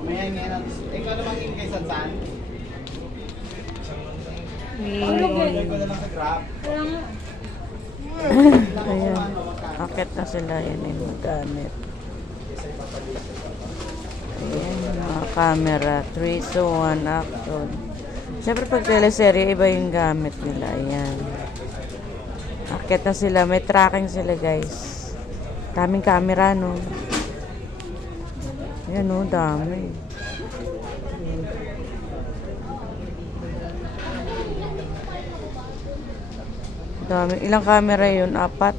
Mamaya ngayon natin. Ikaw naman yung kay Sansan. Ayan. Ko na lang sa Grab. Ayan. Akit na sila. Yan yung magamit. Ayan yung mga camera. 3-1 action. Siyempre pag teleserye, iba yung gamit nila. Ayan. Akit na sila. May tracking sila guys. Daming camera no. Ayan o, dami. Dami. Ilang camera yun? 4?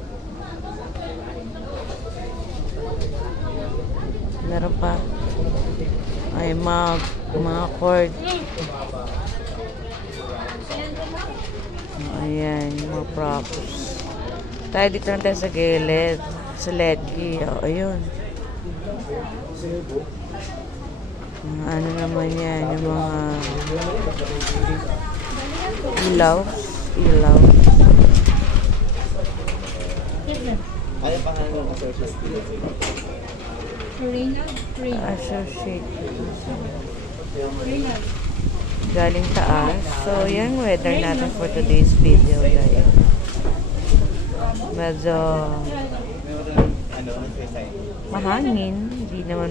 Meron pa. Ay, mga cord. Ayan, yung mga props. Tayo dito na tayo sa gilid. Sa ledgi. O, ayun. Mga ano naman yan. Yung mga ilaw. Ilaw. Ayaw pa nga ng associate. Associate. Galing taas. So, yan weather natin for today's video, guys. Medyo Ano, mahangin. Hindi naman